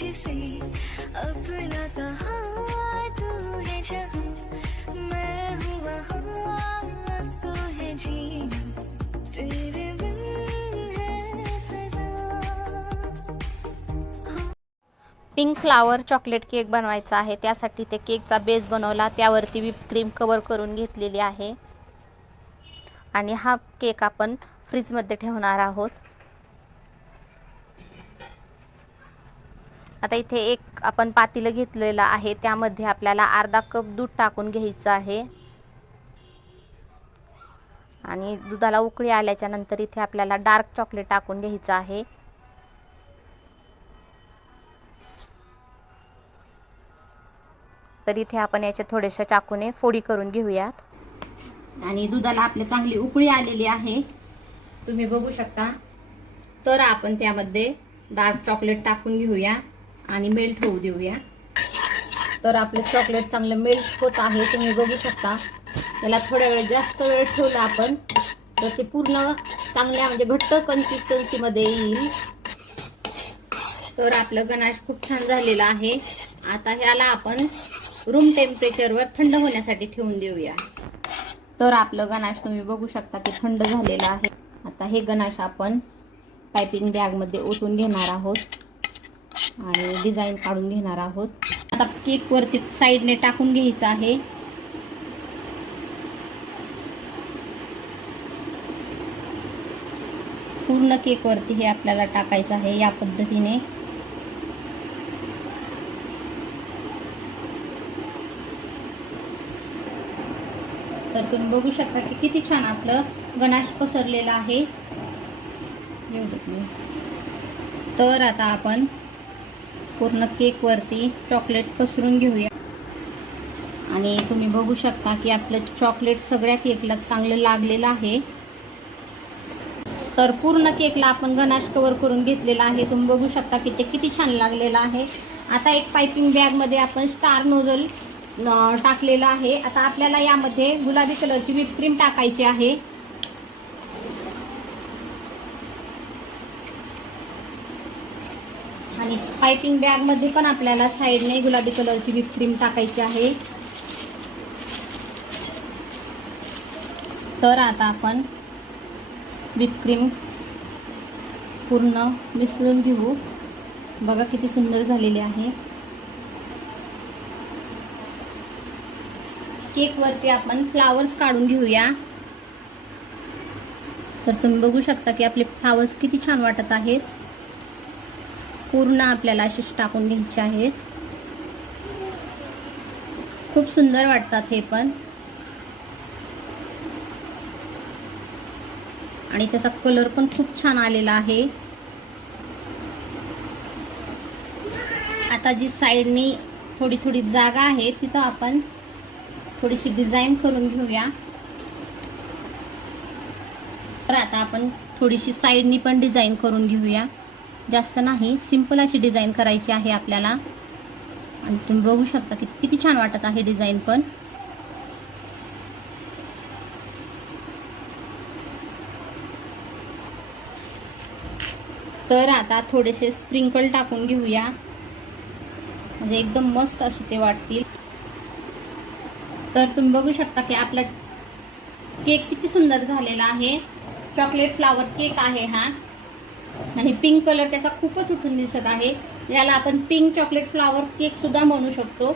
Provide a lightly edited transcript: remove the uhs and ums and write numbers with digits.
तुझसे अपना कहा तू है जहाँ मैं हूँ वहाँ अब तो है जीना तेरे बिन है सजा। पिंक फ्लावर चॉकलेट केक बनवायचा आहे। त्यासाठी ते केकचा बेस बनवला, त्यावरती व्हिप क्रीम कवर करून घेतलेली आहे आणि हा केक आपण फ्रीजमध्ये ठेवणार आहोत। आता इथे एक आपण पातेलं घेतलेलं आहे, त्यामध्ये आपल्याला अर्धा कप दूध टाकून घ्यायचं आहे आणि दुधाला उकळी आल्याच्या नंतर इथे आपल्याला डार्क चॉकलेट टाकून घ्यायचं आहे। तर इथे आपण याचे थोडेसे चाकूने फोडी करून घेऊयात आणि दुधाला आपले चांगली उकळी आलेली आहे, तुम्ही बघू शकता। तर आपण त्यामध्ये डार्क चॉकलेट टाकून घेऊया आणि मेल्ट होऊ देऊया। तर आपले चॉकलेट चांगले मेल्ट होत आहे, तुम्ही बघू शकता। त्याला थोड्या वेळ जास्त वेळ ठेवला आपण तर ते पूर्ण चांगल्या म्हणजे घट्ट कन्सिस्टन्सी मध्ये येईल। तर आपलं गनाश खूप छान झालेलं आहे। आता ह्याला आपण रूम टेम्परेचरवर थंड होण्यासाठी ठेवून देऊया। तर आपलं गनाश तुम्ही बघू शकता की थंड झालेलं आहे। आता हे गनाश आपण पायपिंग बॅग मध्ये ओतून घेणार आहोत आणि डिझाईन काढून घेणार आहोत। आता केक वरती साइडने टाकून घ्यायचं आहे। पूर्ण केक वरती हे आपल्याला टाकायचं आहे या पद्धतीने। तर तुम्ही बघू शकता की किती छान आपलं गनाश पसरलेलं आहे। तर आता आपण पूर्ण केक वरती चॉकलेट पसरून घेऊया आणि तुम्ही बघू शकता की आपलं चॉकलेट सगळ्या केकला चांगलं लागलेलं आहे। तर पूर्ण केकला आपण गनाश कव्हर करून घेतलेला आहे, तुम्ही बघू शकता की ते किती छान लागलेलं आहे। आता एक पायपिंग बॅग मध्ये आपण स्टार नोझल टाकलेला आहे। आता आपल्याला यामध्ये गुलाबी कलरची व्हिप क्रीम टाकायची आहे आणि पायपिंग बॅग मध्ये पण आपल्याला साइडने गुलाबी कलरची व्हिप क्रीम टाकायची आहे। तर आता आपण व्हिप क्रीम पूर्ण मिसळून घेऊ, बघा किती सुंदर झालेली आहे। केक वरती आपण फ्लावर्स काढून घेऊया। तर तुम्ही बघू शकता की आपले फ्लावर्स किती छान वाटत आहेत। पूर्ण आपल्याला अशीच टाकून घ्यायचे आहेत, खूप सुंदर वाटतात हे पण आणि त्याचा कलर पण खूप छान आलेला आहे। आता जी साइडनी थोडी थोडी जागा आहे तिथं आपण थोडीशी डिझाईन करून घेऊया। तर आता आपण थोडीशी साइडनी पण डिझाईन करून घेऊया, जास्त नाही, सिंपल अशी डिझाईन करायची आहे आपल्याला आणि तुम्ही बघू शकता की किती छान वाटत आहे डिझाईन पण। तर आता थोडेसे स्प्रिंकल टाकून घेऊया, म्हणजे एकदम मस्त असे ते वाटतील। तर तुम्ही बघू शकता की आपला केक किती सुंदर झालेला आहे। चॉकलेट फ्लावर केक आहे हा आणि पिंक कलर त्याचा खूपच उठून दिसत आहे, याला आपण पिंक चॉकलेट फ्लावर केक सुद्धा म्हणू शकतो।